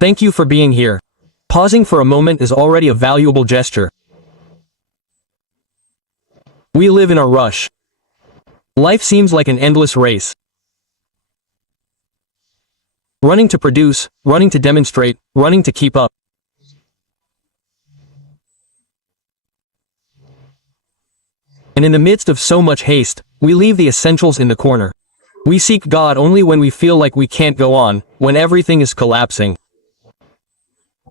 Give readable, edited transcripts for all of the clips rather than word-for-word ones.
Thank you for being here. Pausing for a moment is already a valuable gesture. We live in a rush. Life seems like an endless race. Running to produce, running to demonstrate, running to keep up. And in the midst of so much haste, we leave the essentials in the corner. We seek God only when we feel like we can't go on, when everything is collapsing.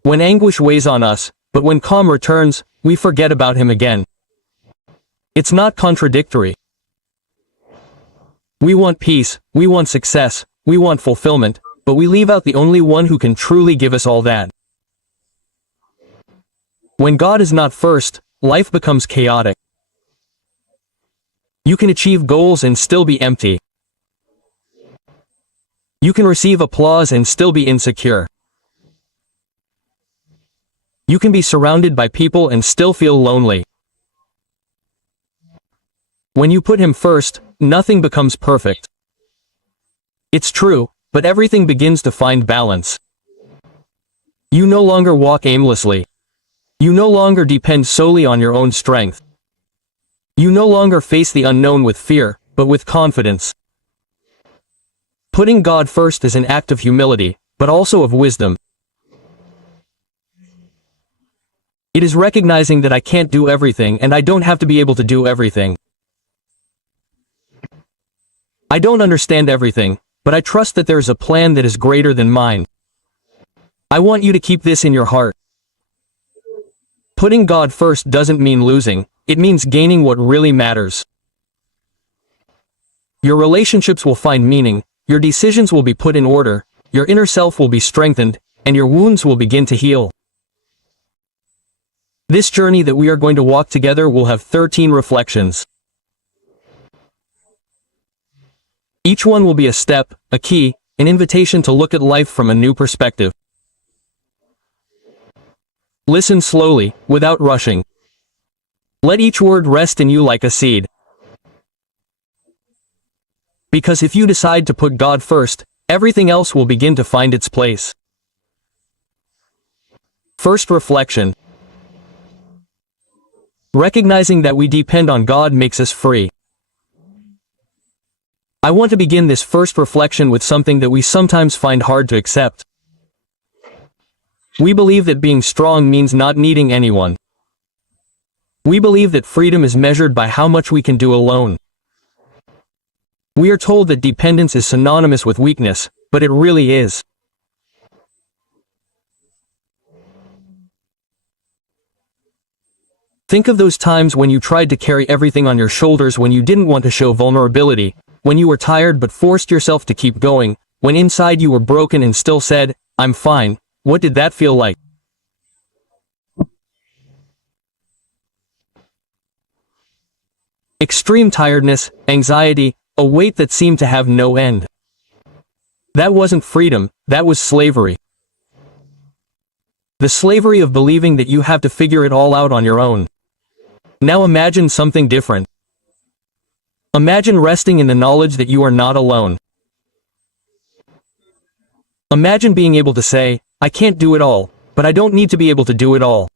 When anguish weighs on us, but when calm returns, we forget about Him again. It's not contradictory. We want peace, we want success, we want fulfillment, but we leave out the only one who can truly give us all that. When God is not first, life becomes chaotic. You can achieve goals and still be empty. You can receive applause and still be insecure. You can be surrounded by people and still feel lonely. When you put Him first, nothing becomes perfect. It's true, but everything begins to find balance. You no longer walk aimlessly. You no longer depend solely on your own strength. You no longer face the unknown with fear, but with confidence. Putting God first is an act of humility, but also of wisdom. It is recognizing that I can't do everything and I don't have to be able to do everything. I don't understand everything, but I trust that there is a plan that is greater than mine. I want you to keep this in your heart. Putting God first doesn't mean losing, it means gaining what really matters. Your relationships will find meaning, your decisions will be put in order, your inner self will be strengthened, and your wounds will begin to heal. This journey that we are going to walk together will have 13 reflections. Each one will be a step, a key, an invitation to look at life from a new perspective. Listen slowly, without rushing. Let each word rest in you like a seed. Because if you decide to put God first, everything else will begin to find its place. First reflection. Recognizing that we depend on God makes us free. I want to begin this first reflection with something that we sometimes find hard to accept. We believe that being strong means not needing anyone. We believe that freedom is measured by how much we can do alone. We are told that dependence is synonymous with weakness, but it really is. Think of those times when you tried to carry everything on your shoulders when you didn't want to show vulnerability, when you were tired but forced yourself to keep going, when inside you were broken and still said, "I'm fine." What did that feel like? Extreme tiredness, anxiety, a weight that seemed to have no end. That wasn't freedom, that was slavery. The slavery of believing that you have to figure it all out on your own. Now imagine something different. Imagine resting in the knowledge that you are not alone. Imagine being able to say, "I can't do it all, but I don't need to be able to do it all."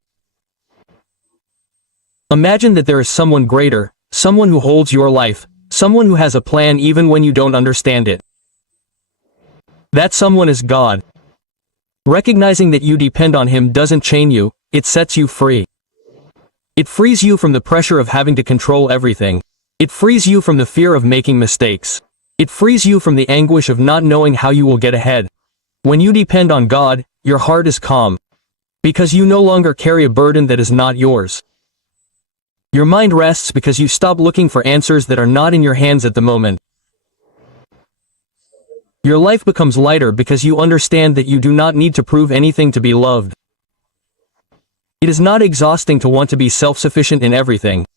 Imagine that there is someone greater, someone who holds your life, someone who has a plan even when you don't understand it. That someone is God. Recognizing that you depend on Him doesn't chain you, it sets you free. It frees you from the pressure of having to control everything. It frees you from the fear of making mistakes. It frees you from the anguish of not knowing how you will get ahead. When you depend on God, your heart is calm. Because you no longer carry a burden that is not yours. Your mind rests because you stop looking for answers that are not in your hands at the moment. Your life becomes lighter because you understand that you do not need to prove anything to be loved. It is not exhausting to want to be self-sufficient in everything.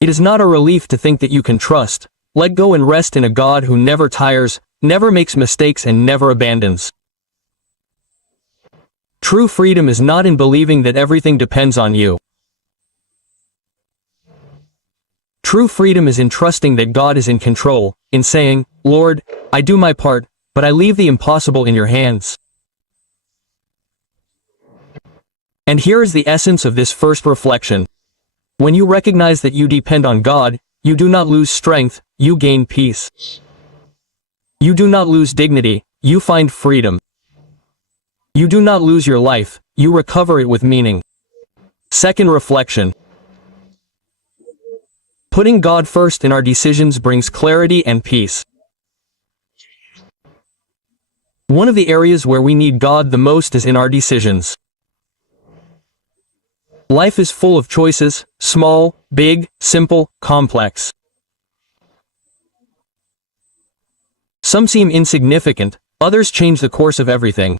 It is not a relief to think that you can trust, let go and rest in a God who never tires, never makes mistakes and never abandons. True freedom is not in believing that everything depends on you. True freedom is in trusting that God is in control, in saying, "Lord, I do my part, but I leave the impossible in your hands. And here is the essence of this first reflection. When you recognize that you depend on God, you do not lose strength, you gain peace. You do not lose dignity, you find freedom. You do not lose your life, you recover it with meaning. Second reflection. Putting God first in our decisions brings clarity and peace. One of the areas where we need God the most is in our decisions. Life is full of choices, small, big, simple, complex. Some seem insignificant, others change the course of everything.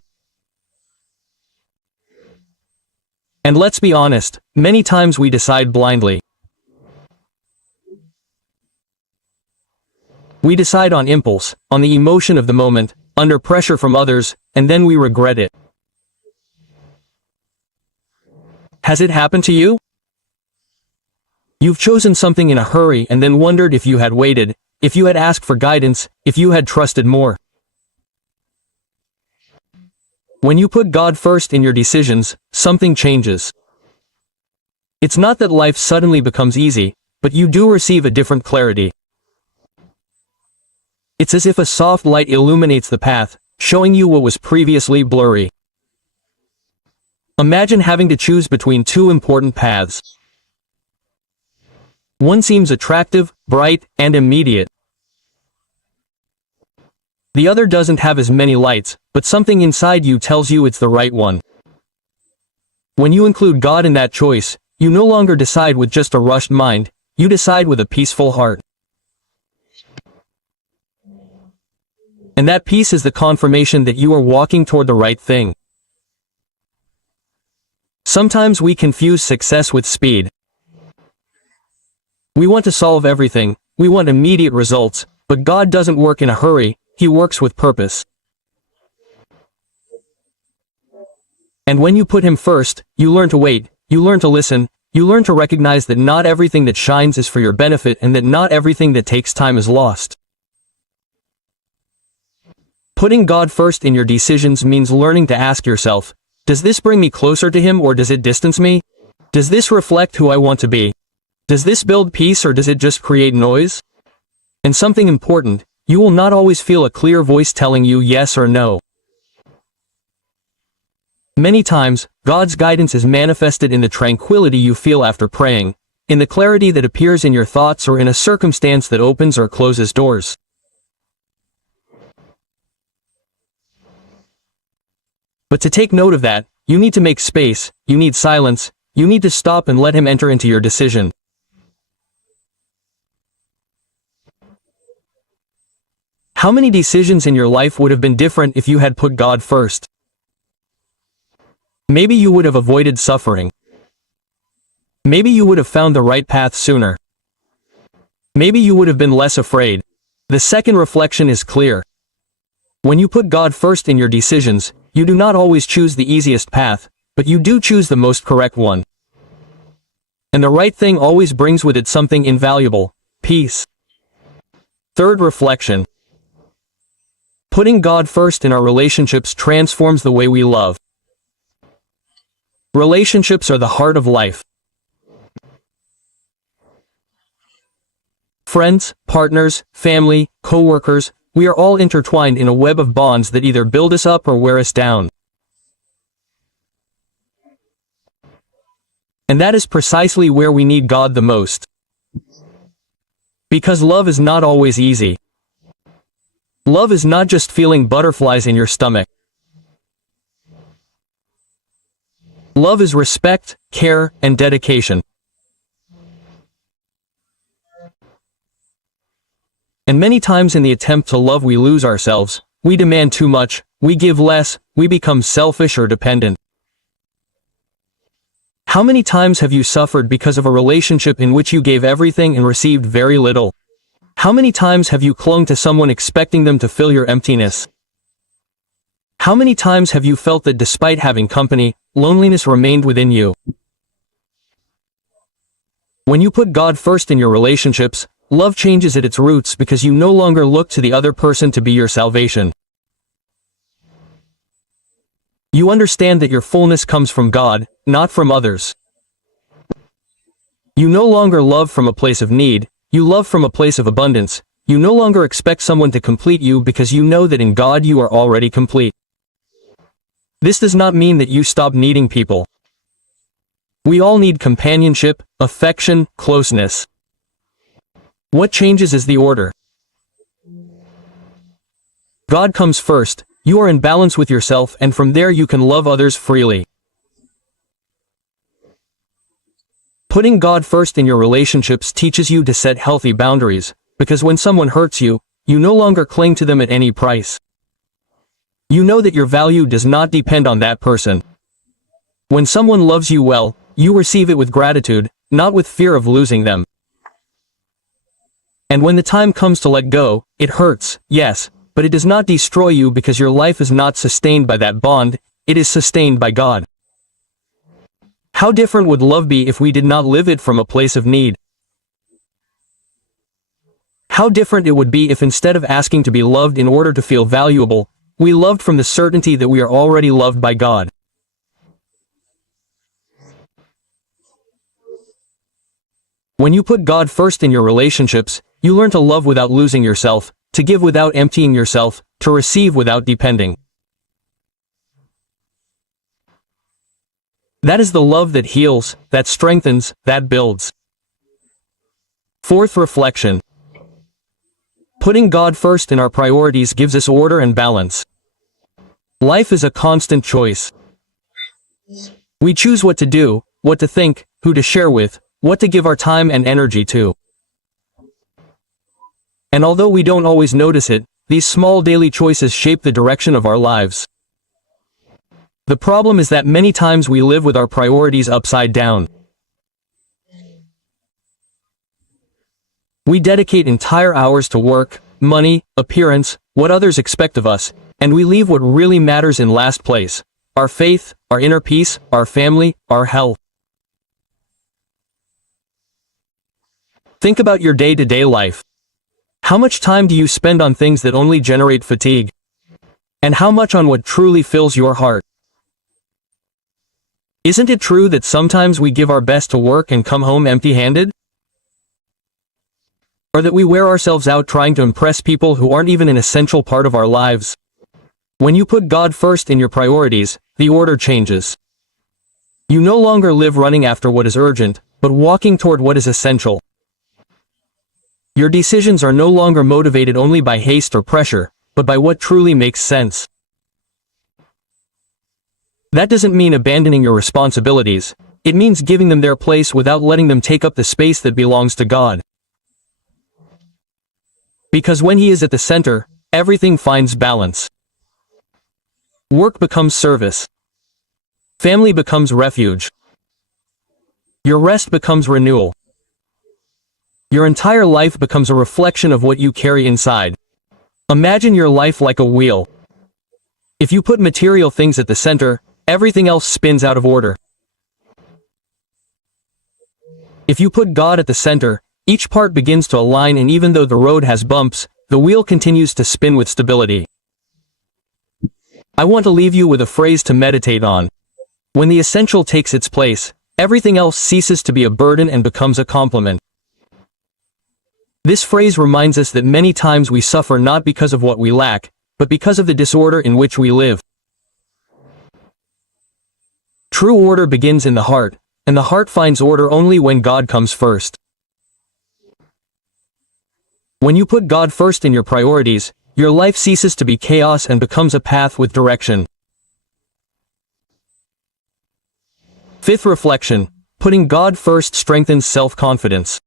And let's be honest, many times we decide blindly. We decide on impulse, on the emotion of the moment, under pressure from others, and then we regret it. Has it happened to you? You've chosen something in a hurry and then wondered if you had waited, if you had asked for guidance, if you had trusted more. When you put God first in your decisions, something changes. It's not that life suddenly becomes easy, but you do receive a different clarity. It's as if a soft light illuminates the path, showing you what was previously blurry. Imagine having to choose between two important paths. One seems attractive, bright, and immediate. The other doesn't have as many lights, but something inside you tells you it's the right one. When you include God in that choice, you no longer decide with just a rushed mind, you decide with a peaceful heart. And that peace is the confirmation that you are walking toward the right thing. Sometimes we confuse success with speed. We want to solve everything, we want immediate results, but God doesn't work in a hurry, He works with purpose. And when you put Him first, you learn to wait, you learn to listen, you learn to recognize that not everything that shines is for your benefit and that not everything that takes time is lost. Putting God first in your decisions means learning to ask yourself, does this bring me closer to Him or does it distance me? Does this reflect who I want to be? Does this build peace or does it just create noise? And something important, you will not always feel a clear voice telling you yes or no. Many times, God's guidance is manifested in the tranquility you feel after praying, in the clarity that appears in your thoughts or in a circumstance that opens or closes doors. But to take note of that, you need to make space, you need silence, you need to stop and let Him enter into your decision. How many decisions in your life would have been different if you had put God first? Maybe you would have avoided suffering. Maybe you would have found the right path sooner. Maybe you would have been less afraid. The second reflection is clear. When you put God first in your decisions, you do not always choose the easiest path, but you do choose the most correct one. And the right thing always brings with it something invaluable, peace. Third reflection. Putting God first in our relationships transforms the way we love. Relationships are the heart of life. Friends, partners, family, co-workers, we are all intertwined in a web of bonds that either build us up or wear us down. And that is precisely where we need God the most. Because love is not always easy. Love is not just feeling butterflies in your stomach. Love is respect, care, and dedication. And many times in the attempt to love we lose ourselves, we demand too much, we give less, we become selfish or dependent. How many times have you suffered because of a relationship in which you gave everything and received very little? How many times have you clung to someone expecting them to fill your emptiness? How many times have you felt that despite having company, loneliness remained within you? When you put God first in your relationships, love changes at its roots because you no longer look to the other person to be your salvation. You understand that your fullness comes from God, not from others. You no longer love from a place of need, you love from a place of abundance. You no longer expect someone to complete you because you know that in God you are already complete. This does not mean that you stop needing people. We all need companionship, affection, closeness. What changes is the order. God comes first, you are in balance with yourself, and from there you can love others freely. Putting God first in your relationships teaches you to set healthy boundaries, because when someone hurts you, you no longer cling to them at any price. You know that your value does not depend on that person. When someone loves you well, you receive it with gratitude, not with fear of losing them. And when the time comes to let go, it hurts, yes, but it does not destroy you because your life is not sustained by that bond, it is sustained by God. How different would love be if we did not live it from a place of need? How different it would be if instead of asking to be loved in order to feel valuable, we loved from the certainty that we are already loved by God. When you put God first in your relationships, you learn to love without losing yourself, to give without emptying yourself, to receive without depending. That is the love that heals, that strengthens, that builds. Fourth reflection. Putting God first in our priorities gives us order and balance. Life is a constant choice. We choose what to do, what to think, who to share with, what to give our time and energy to. And although we don't always notice it, these small daily choices shape the direction of our lives. The problem is that many times we live with our priorities upside down. We dedicate entire hours to work, money, appearance, what others expect of us, and we leave what really matters in last place: our faith, our inner peace, our family, our health. Think about your day-to-day life. How much time do you spend on things that only generate fatigue? And how much on what truly fills your heart? Isn't it true that sometimes we give our best to work and come home empty-handed? Or that we wear ourselves out trying to impress people who aren't even an essential part of our lives? When you put God first in your priorities, the order changes. You no longer live running after what is urgent, but walking toward what is essential. Your decisions are no longer motivated only by haste or pressure, but by what truly makes sense. That doesn't mean abandoning your responsibilities, it means giving them their place without letting them take up the space that belongs to God. Because when He is at the center, everything finds balance. Work becomes service. Family becomes refuge. Your rest becomes renewal. Your entire life becomes a reflection of what you carry inside. Imagine your life like a wheel. If you put material things at the center, everything else spins out of order. If you put God at the center, each part begins to align, and even though the road has bumps, the wheel continues to spin with stability. I want to leave you with a phrase to meditate on. When the essential takes its place, everything else ceases to be a burden and becomes a complement. This phrase reminds us that many times we suffer not because of what we lack, but because of the disorder in which we live. True order begins in the heart, and the heart finds order only when God comes first. When you put God first in your priorities, your life ceases to be chaos and becomes a path with direction. Fifth reflection, putting God first strengthens self-confidence.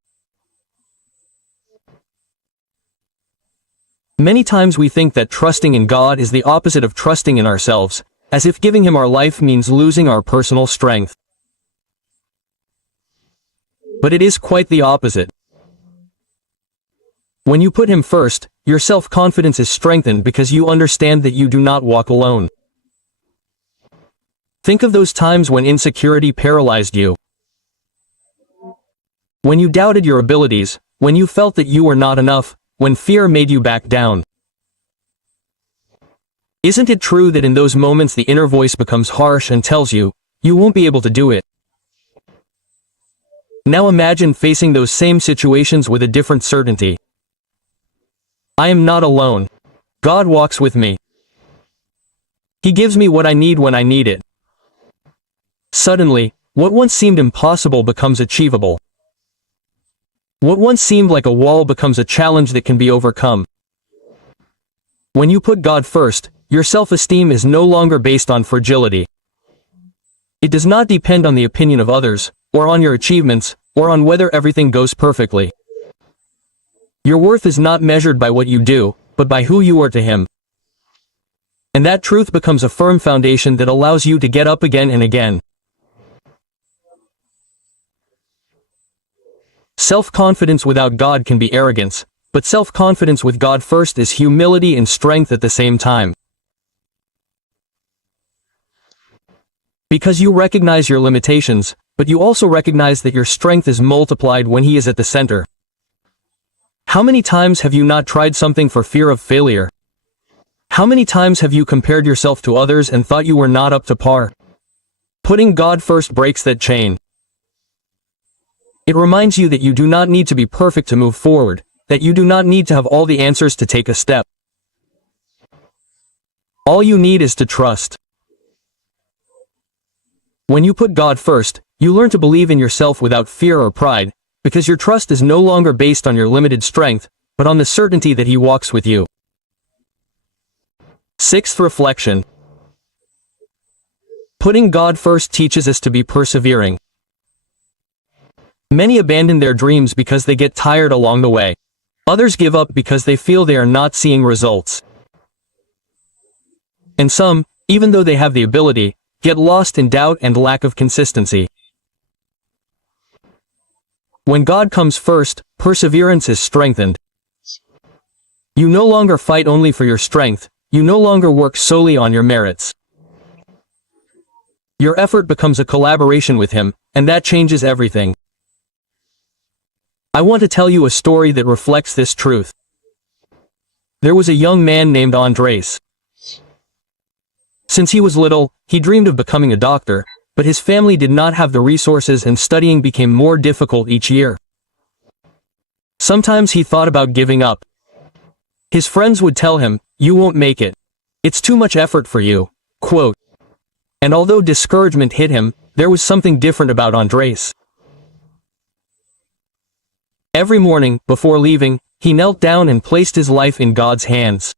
Many times we think that trusting in God is the opposite of trusting in ourselves, as if giving Him our life means losing our personal strength. But it is quite the opposite. When you put Him first, your self-confidence is strengthened because you understand that you do not walk alone. Think of those times when insecurity paralyzed you. When you doubted your abilities, when you felt that you were not enough, when fear made you back down. Isn't it true that in those moments the inner voice becomes harsh and tells you, you won't be able to do it? Now imagine facing those same situations with a different certainty. I am not alone. God walks with me. He gives me what I need when I need it. Suddenly, what once seemed impossible becomes achievable. What once seemed like a wall becomes a challenge that can be overcome. When you put God first, your self-esteem is no longer based on fragility. It does not depend on the opinion of others, or on your achievements, or on whether everything goes perfectly. Your worth is not measured by what you do, but by who you are to Him. And that truth becomes a firm foundation that allows you to get up again and again. Self-confidence without God can be arrogance, but self-confidence with God first is humility and strength at the same time. Because you recognize your limitations, but you also recognize that your strength is multiplied when He is at the center. How many times have you not tried something for fear of failure? How many times have you compared yourself to others and thought you were not up to par? Putting God first breaks that chain. It reminds you that you do not need to be perfect to move forward, that you do not need to have all the answers to take a step. All you need is to trust. When you put God first, you learn to believe in yourself without fear or pride, because your trust is no longer based on your limited strength, but on the certainty that He walks with you. Sixth reflection. Putting God first teaches us to be persevering. Many abandon their dreams because they get tired along the way. Others give up because they feel they are not seeing results. And some, even though they have the ability, get lost in doubt and lack of consistency. When God comes first, perseverance is strengthened. You no longer fight only for your strength, you no longer work solely on your merits. Your effort becomes a collaboration with Him, and that changes everything. I want to tell you a story that reflects this truth. There was a young man named Andres. Since he was little, he dreamed of becoming a doctor, but his family did not have the resources and studying became more difficult each year. Sometimes he thought about giving up. His friends would tell him, "You won't make it. It's too much effort for you." Quote. And although discouragement hit him, there was something different about Andres. Every morning, before leaving, he knelt down and placed his life in God's hands.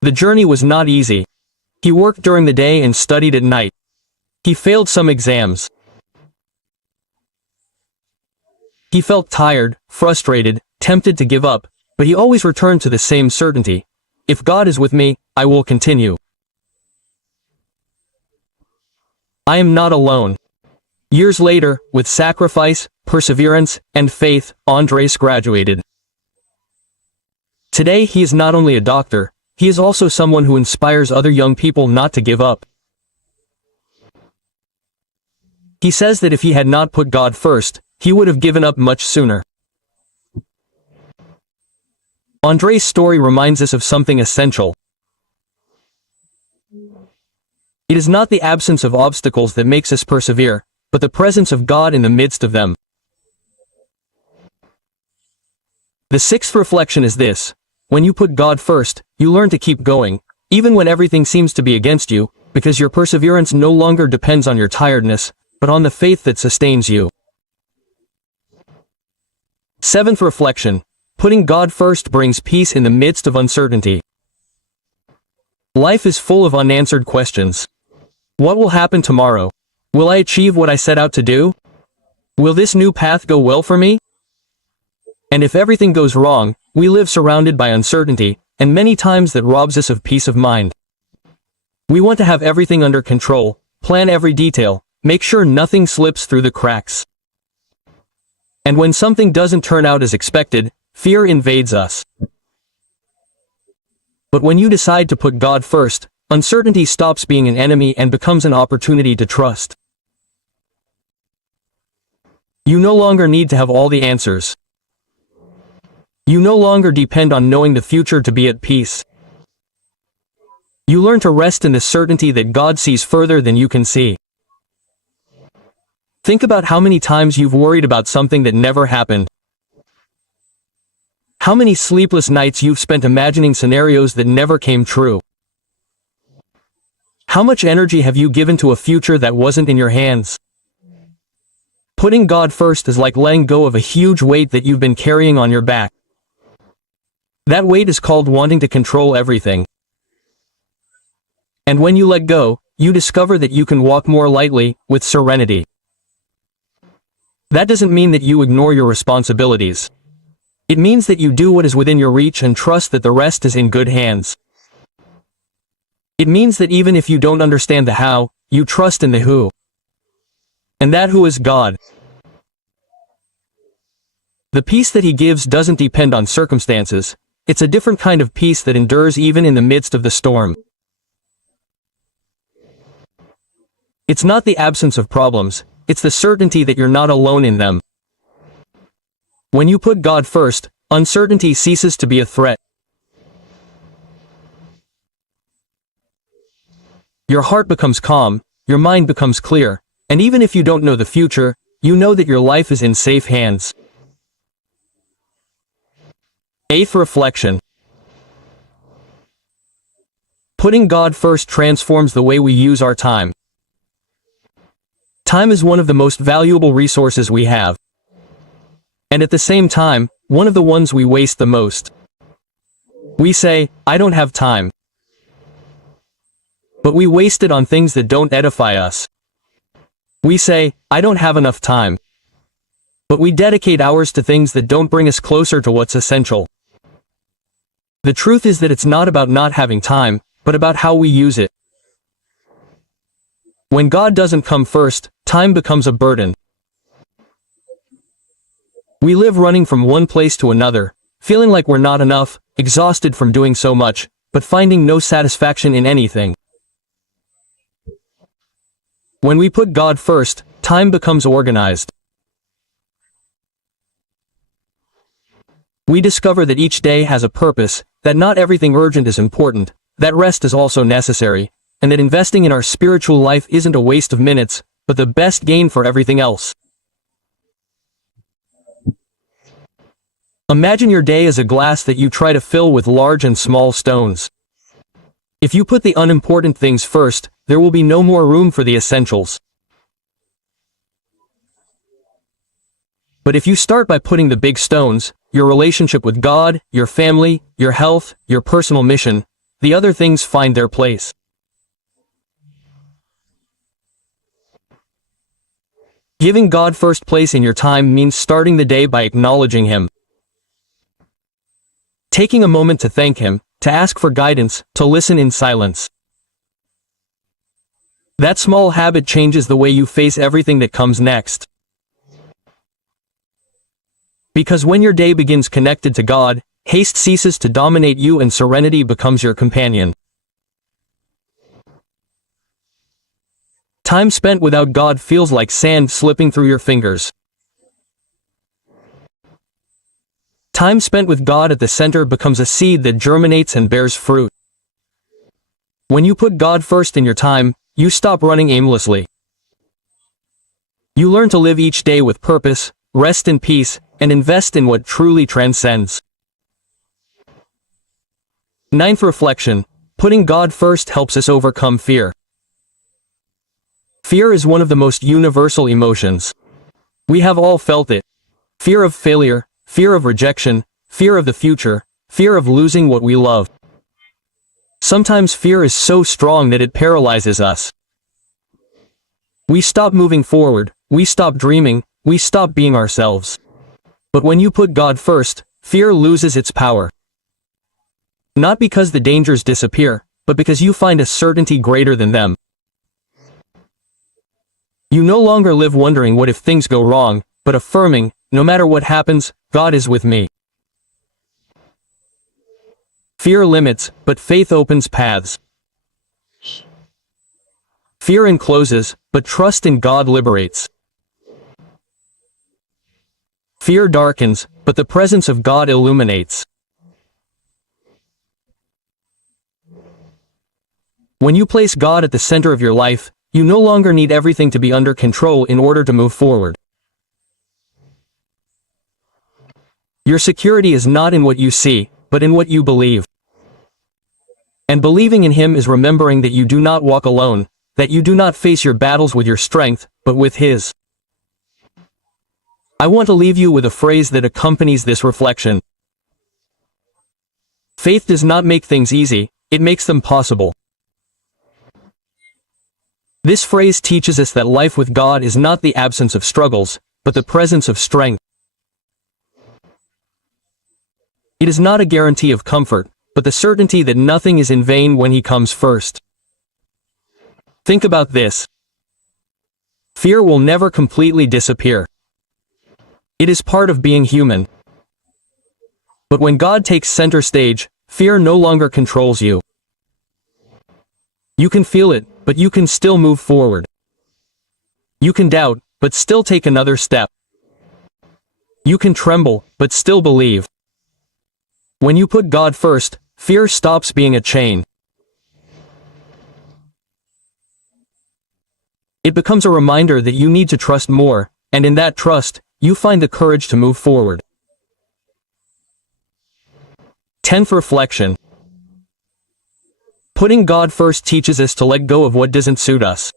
The journey was not easy. He worked during the day and studied at night. He failed some exams. He felt tired, frustrated, tempted to give up, but he always returned to the same certainty. If God is with me, I will continue. I am not alone. Years later, with sacrifice, perseverance, and faith, Andres graduated. Today he is not only a doctor, he is also someone who inspires other young people not to give up. He says that if he had not put God first, he would have given up much sooner. Andres' story reminds us of something essential. It is not the absence of obstacles that makes us persevere, but the presence of God in the midst of them. The sixth reflection is this: when you put God first, you learn to keep going, even when everything seems to be against you, because your perseverance no longer depends on your tiredness, but on the faith that sustains you. Seventh reflection: putting God first brings peace in the midst of uncertainty. Life is full of unanswered questions. What will happen tomorrow? Will I achieve what I set out to do? Will this new path go well for me? And if everything goes wrong, we live surrounded by uncertainty, and many times that robs us of peace of mind. We want to have everything under control, plan every detail, make sure nothing slips through the cracks. And when something doesn't turn out as expected, fear invades us. But when you decide to put God first, uncertainty stops being an enemy and becomes an opportunity to trust. You no longer need to have all the answers. You no longer depend on knowing the future to be at peace. You learn to rest in the certainty that God sees further than you can see. Think about how many times you've worried about something that never happened. How many sleepless nights you've spent imagining scenarios that never came true. How much energy have you given to a future that wasn't in your hands? Putting God first is like letting go of a huge weight that you've been carrying on your back. That weight is called wanting to control everything. And when you let go, you discover that you can walk more lightly, with serenity. That doesn't mean that you ignore your responsibilities. It means that you do what is within your reach and trust that the rest is in good hands. It means that even if you don't understand the how, you trust in the who. And that who is God. The peace that He gives doesn't depend on circumstances. It's a different kind of peace that endures even in the midst of the storm. It's not the absence of problems, it's the certainty that you're not alone in them. When you put God first, uncertainty ceases to be a threat. Your heart becomes calm, your mind becomes clear, and even if you don't know the future, you know that your life is in safe hands. 8th reflection. Putting God first transforms the way we use our time. Time is one of the most valuable resources we have. And at the same time, one of the ones we waste the most. We say, "I don't have time." But we waste it on things that don't edify us. We say, "I don't have enough time." But we dedicate hours to things that don't bring us closer to what's essential. The truth is that it's not about not having time, but about how we use it. When God doesn't come first, time becomes a burden. We live running from one place to another, feeling like we're not enough, exhausted from doing so much, but finding no satisfaction in anything. When we put God first, time becomes organized. We discover that each day has a purpose, that not everything urgent is important, that rest is also necessary, and that investing in our spiritual life isn't a waste of minutes, but the best gain for everything else. Imagine your day as a glass that you try to fill with large and small stones. If you put the unimportant things first, there will be no more room for the essentials. But if you start by putting the big stones, your relationship with God, your family, your health, your personal mission, the other things find their place. Giving God first place in your time means starting the day by acknowledging Him. Taking a moment to thank Him, to ask for guidance, to listen in silence. That small habit changes the way you face everything that comes next. Because when your day begins connected to God, haste ceases to dominate you and serenity becomes your companion. Time spent without God feels like sand slipping through your fingers. Time spent with God at the center becomes a seed that germinates and bears fruit. When you put God first in your time, you stop running aimlessly. You learn to live each day with purpose, rest in peace, and invest in what truly transcends. 9th reflection. Putting God first helps us overcome fear. Fear is one of the most universal emotions. We have all felt it. Fear of failure, fear of rejection, fear of the future, fear of losing what we love. Sometimes fear is so strong that it paralyzes us. We stop moving forward, we stop dreaming, we stop being ourselves. But when you put God first, fear loses its power. Not because the dangers disappear, but because you find a certainty greater than them. You no longer live wondering what if things go wrong, but affirming, no matter what happens, God is with me. Fear limits, but faith opens paths. Fear encloses, but trust in God liberates. Fear darkens, but the presence of God illuminates. When you place God at the center of your life, you no longer need everything to be under control in order to move forward. Your security is not in what you see, but in what you believe. And believing in Him is remembering that you do not walk alone, that you do not face your battles with your strength, but with His. I want to leave you with a phrase that accompanies this reflection. Faith does not make things easy, it makes them possible. This phrase teaches us that life with God is not the absence of struggles, but the presence of strength. It is not a guarantee of comfort, but the certainty that nothing is in vain when He comes first. Think about this. Fear will never completely disappear. It is part of being human. But when God takes center stage, fear no longer controls you. You can feel it, but you can still move forward. You can doubt, but still take another step. You can tremble, but still believe. When you put God first, fear stops being a chain. It becomes a reminder that you need to trust more, and in that trust, you find the courage to move forward. 10th reflection. Putting God first teaches us to let go of what doesn't suit us.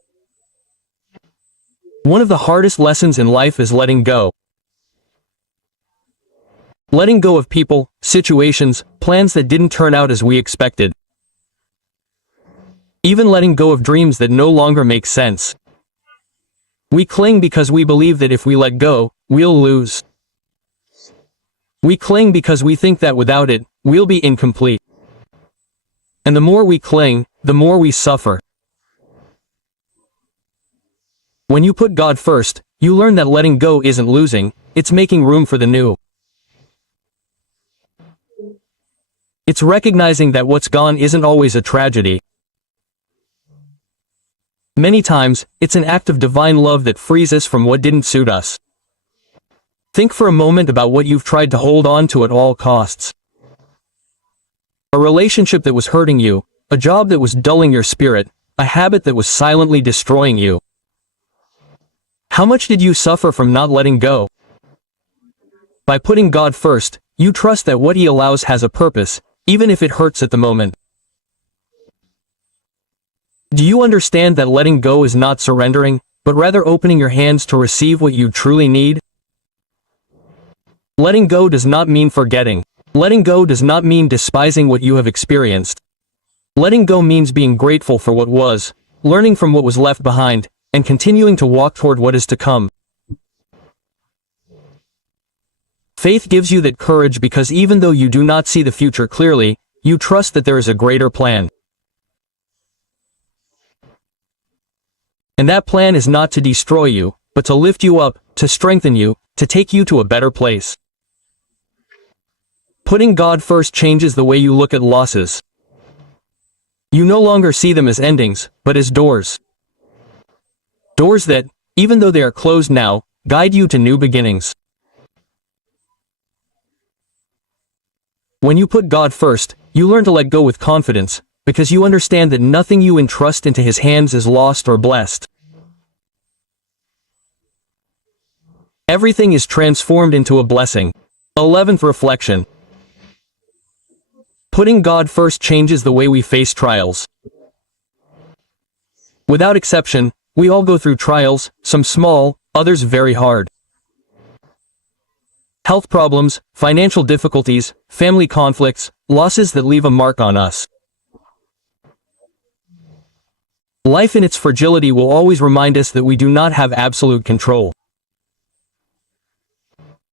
One of the hardest lessons in life is letting go. Letting go of people, situations, plans that didn't turn out as we expected. Even letting go of dreams that no longer make sense. We cling because we believe that if we let go, we'll lose. We cling because we think that without it, we'll be incomplete. And the more we cling, the more we suffer. When you put God first, you learn that letting go isn't losing, it's making room for the new. It's recognizing that what's gone isn't always a tragedy. Many times, it's an act of divine love that frees us from what didn't suit us. Think for a moment about what you've tried to hold on to at all costs. A relationship that was hurting you, a job that was dulling your spirit, a habit that was silently destroying you. How much did you suffer from not letting go? By putting God first, you trust that what He allows has a purpose, even if it hurts at the moment. Do you understand that letting go is not surrendering, but rather opening your hands to receive what you truly need? Letting go does not mean forgetting. Letting go does not mean despising what you have experienced. Letting go means being grateful for what was, learning from what was left behind, and continuing to walk toward what is to come. Faith gives you that courage because even though you do not see the future clearly, you trust that there is a greater plan. And that plan is not to destroy you, but to lift you up, to strengthen you, to take you to a better place. Putting God first changes the way you look at losses. You no longer see them as endings, but as doors. Doors that, even though they are closed now, guide you to new beginnings. When you put God first, you learn to let go with confidence, because you understand that nothing you entrust into His hands is lost or blessed. Everything is transformed into a blessing. 11th reflection. Putting God first changes the way we face trials. Without exception, we all go through trials, some small, others very hard. Health problems, financial difficulties, family conflicts, losses that leave a mark on us. Life in its fragility will always remind us that we do not have absolute control.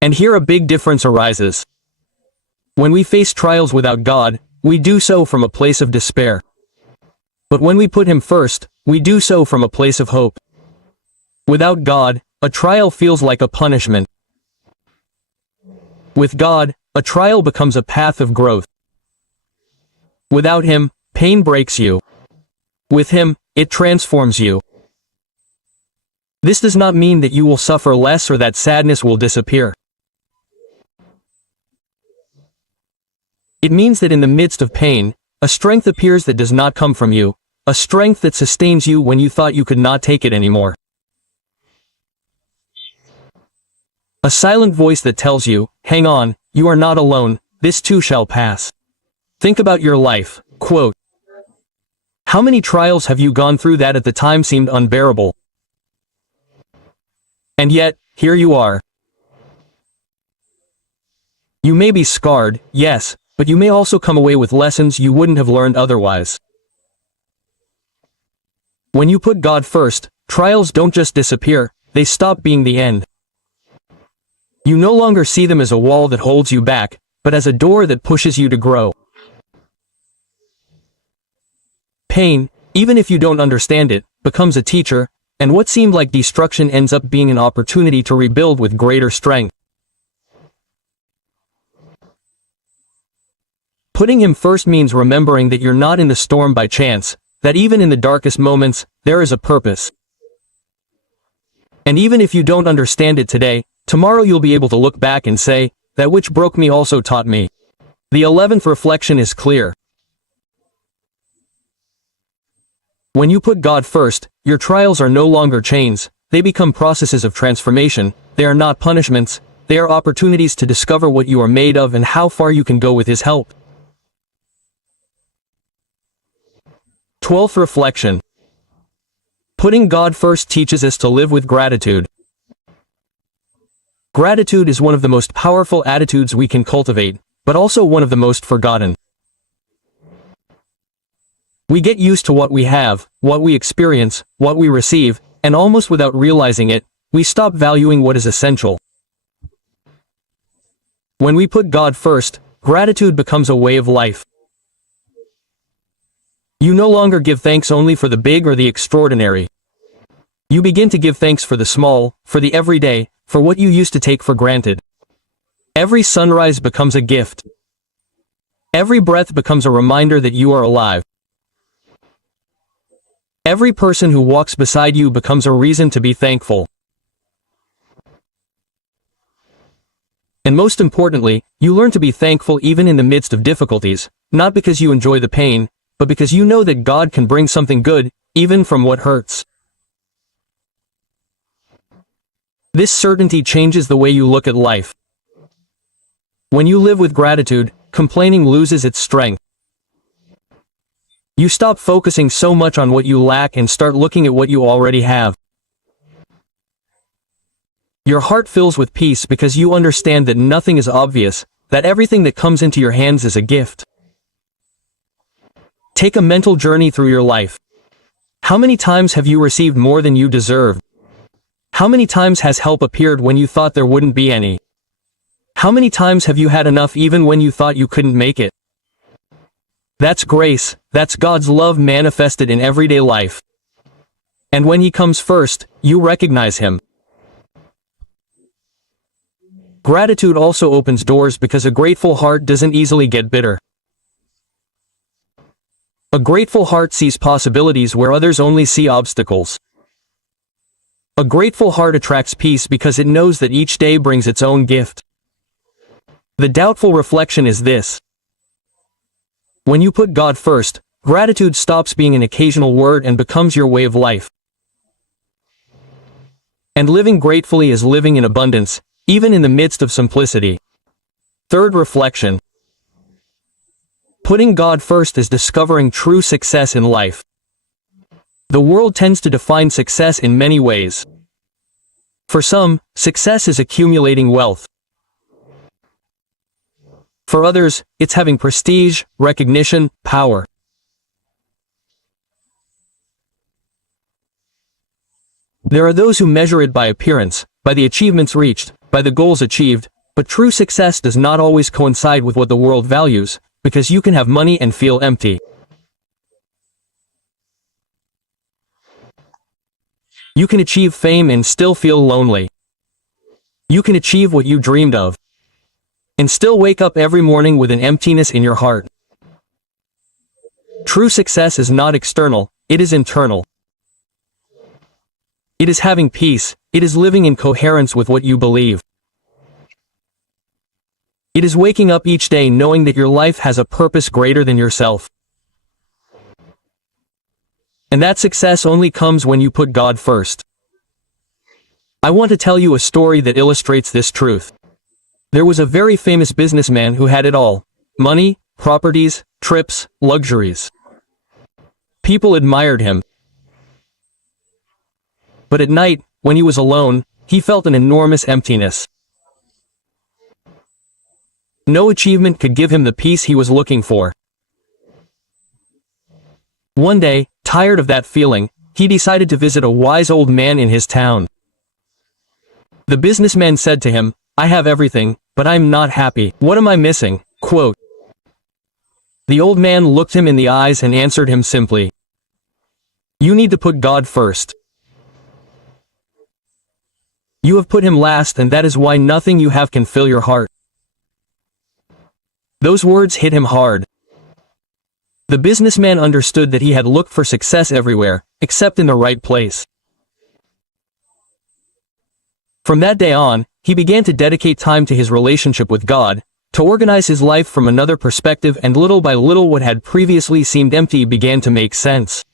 And here a big difference arises. When we face trials without God, we do so from a place of despair. But when we put Him first, we do so from a place of hope. Without God, a trial feels like a punishment. With God, a trial becomes a path of growth. Without Him, pain breaks you. With Him, it transforms you. This does not mean that you will suffer less or that sadness will disappear. It means that in the midst of pain, a strength appears that does not come from you, A strength that sustains you when you thought you could not take it anymore. A silent voice that tells you, hang on, you are not alone, this too shall pass. Think about your life. Quote, how many trials have you gone through that at the time seemed unbearable? And yet, here you are. You may be scarred, yes, but you may also come away with lessons you wouldn't have learned otherwise. When you put God first, trials don't just disappear, they stop being the end. You no longer see them as a wall that holds you back, but as a door that pushes you to grow. Pain, even if you don't understand it, becomes a teacher, and what seemed like destruction ends up being an opportunity to rebuild with greater strength. Putting Him first means remembering that you're not in the storm by chance, that even in the darkest moments, there is a purpose. And even if you don't understand it today, tomorrow you'll be able to look back and say, that which broke me also taught me. The 11th reflection is clear. When you put God first, your trials are no longer chains, they become processes of transformation. They are not punishments, they are opportunities to discover what you are made of and how far you can go with His help. 12th reflection. Putting God first teaches us to live with gratitude. Gratitude is one of the most powerful attitudes we can cultivate, but also one of the most forgotten. We get used to what we have, what we experience, what we receive, and almost without realizing it, we stop valuing what is essential. When we put God first, gratitude becomes a way of life. You no longer give thanks only for the big or the extraordinary. You begin to give thanks for the small, for the everyday, for what you used to take for granted. Every sunrise becomes a gift. Every breath becomes a reminder that you are alive. Every person who walks beside you becomes a reason to be thankful. And most importantly, you learn to be thankful even in the midst of difficulties, not because you enjoy the pain, but because you know that God can bring something good, even from what hurts. This certainty changes the way you look at life. When you live with gratitude, complaining loses its strength. You stop focusing so much on what you lack and start looking at what you already have. Your heart fills with peace because you understand that nothing is obvious, that everything that comes into your hands is a gift. Take a mental journey through your life. How many times have you received more than you deserved? How many times has help appeared when you thought there wouldn't be any? How many times have you had enough even when you thought you couldn't make it? That's grace, that's God's love manifested in everyday life. And when He comes first, you recognize Him. Gratitude also opens doors because a grateful heart doesn't easily get bitter. A grateful heart sees possibilities where others only see obstacles. A grateful heart attracts peace because it knows that each day brings its own gift. The doubtful reflection is this. When you put God first, gratitude stops being an occasional word and becomes your way of life. And living gratefully is living in abundance, even in the midst of simplicity. Third reflection. Putting God first is discovering true success in life. The world tends to define success in many ways. For some, success is accumulating wealth. For others, it's having prestige, recognition, power. There are those who measure it by appearance, by the achievements reached, by the goals achieved, but true success does not always coincide with what the world values, because you can have money and feel empty. You can achieve fame and still feel lonely. You can achieve what you dreamed of, and still wake up every morning with an emptiness in your heart. True success is not external, it is internal. It is having peace, it is living in coherence with what you believe. It is waking up each day knowing that your life has a purpose greater than yourself. And that success only comes when you put God first. I want to tell you a story that illustrates this truth. There was a very famous businessman who had it all: money, properties, trips, luxuries. People admired him. But at night, when he was alone, he felt an enormous emptiness. No achievement could give him the peace he was looking for. One day, tired of that feeling, he decided to visit a wise old man in his town. The businessman said to him, "I have everything, but I'm not happy. What am I missing?" Quote. The old man looked him in the eyes and answered him simply, "You need to put God first. You have put him last, and that is why nothing you have can fill your heart." Those words hit him hard. The businessman understood that he had looked for success everywhere, except in the right place. From that day on, he began to dedicate time to his relationship with God, to organize his life from another perspective, and little by little what had previously seemed empty began to make sense.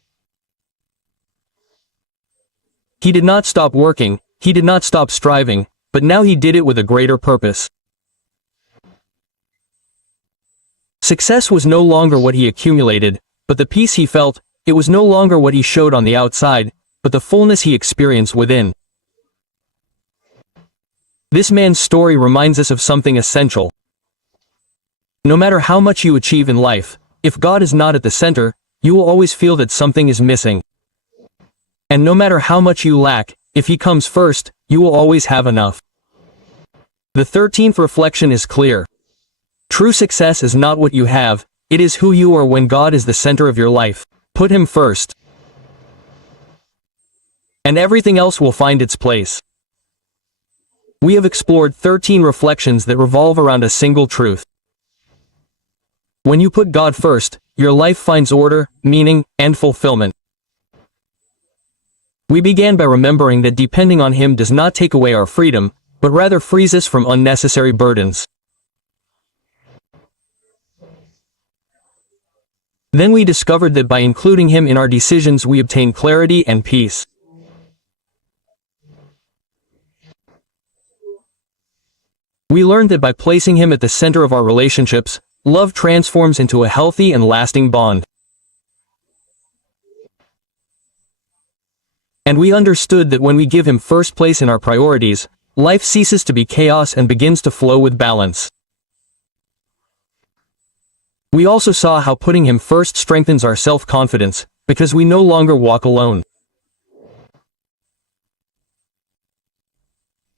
He did not stop working, he did not stop striving, but now he did it with a greater purpose. Success was no longer what he accumulated, but the peace he felt. It was no longer what he showed on the outside, but the fullness he experienced within. This man's story reminds us of something essential. No matter how much you achieve in life, if God is not at the center, you will always feel that something is missing. And no matter how much you lack, if He comes first, you will always have enough. The 13th reflection is clear. True success is not what you have, it is who you are when God is the center of your life. Put Him first, and everything else will find its place. We have explored 13 reflections that revolve around a single truth. When you put God first, your life finds order, meaning, and fulfillment. We began by remembering that depending on Him does not take away our freedom, but rather frees us from unnecessary burdens. Then we discovered that by including Him in our decisions we obtain clarity and peace. We learned that by placing Him at the center of our relationships, love transforms into a healthy and lasting bond. And we understood that when we give Him first place in our priorities, life ceases to be chaos and begins to flow with balance. We also saw how putting Him first strengthens our self-confidence, because we no longer walk alone.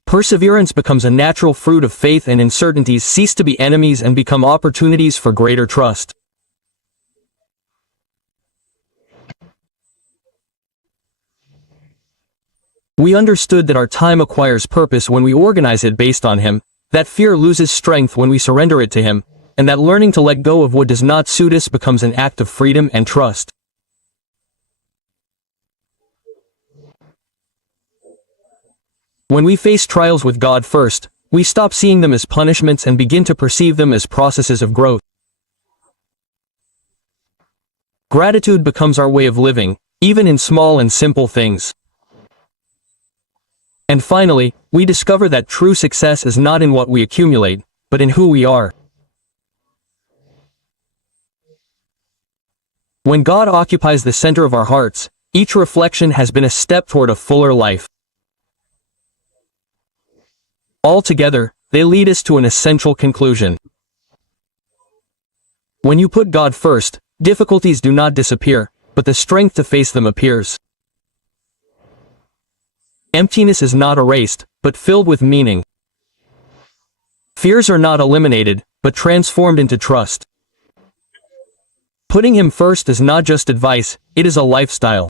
Perseverance becomes a natural fruit of faith, and uncertainties cease to be enemies and become opportunities for greater trust. We understood that our time acquires purpose when we organize it based on Him, that fear loses strength when we surrender it to Him, and that learning to let go of what does not suit us becomes an act of freedom and trust. When we face trials with God first, we stop seeing them as punishments and begin to perceive them as processes of growth. Gratitude becomes our way of living, even in small and simple things. And finally, we discover that true success is not in what we accumulate, but in who we are. When God occupies the center of our hearts, each reflection has been a step toward a fuller life. Altogether, they lead us to an essential conclusion. When you put God first, difficulties do not disappear, but the strength to face them appears. Emptiness is not erased, but filled with meaning. Fears are not eliminated, but transformed into trust. Putting Him first is not just advice, it is a lifestyle.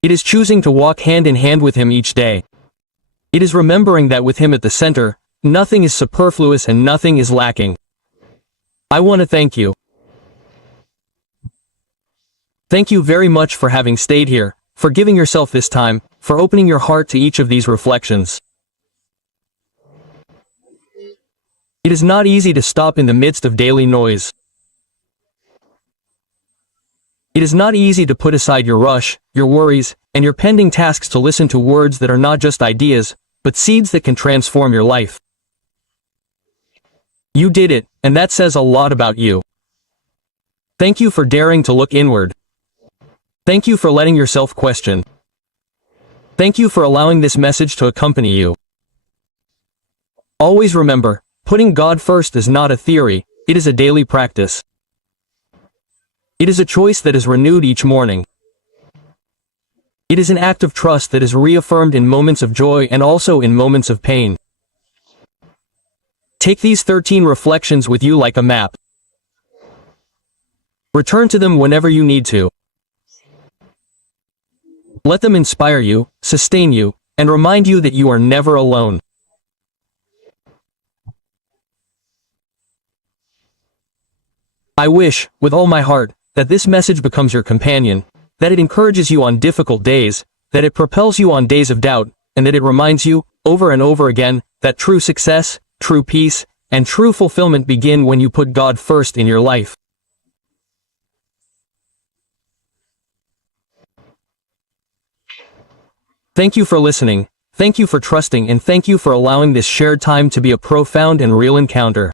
It is choosing to walk hand in hand with Him each day. It is remembering that with Him at the center, nothing is superfluous and nothing is lacking. I want to thank you. Thank you very much for having stayed here, for giving yourself this time, for opening your heart to each of these reflections. It is not easy to stop in the midst of daily noise. It is not easy to put aside your rush, your worries, and your pending tasks to listen to words that are not just ideas, but seeds that can transform your life. You did it, and that says a lot about you. Thank you for daring to look inward. Thank you for letting yourself question. Thank you for allowing this message to accompany you. Always remember, putting God first is not a theory, it is a daily practice. It is a choice that is renewed each morning. It is an act of trust that is reaffirmed in moments of joy and also in moments of pain. Take these 13 reflections with you like a map. Return to them whenever you need to. Let them inspire you, sustain you, and remind you that you are never alone. I wish, with all my heart, that this message becomes your companion, that it encourages you on difficult days, that it propels you on days of doubt, and that it reminds you, over and over again, that true success, true peace, and true fulfillment begin when you put God first in your life. Thank you for listening, thank you for trusting, and thank you for allowing this shared time to be a profound and real encounter.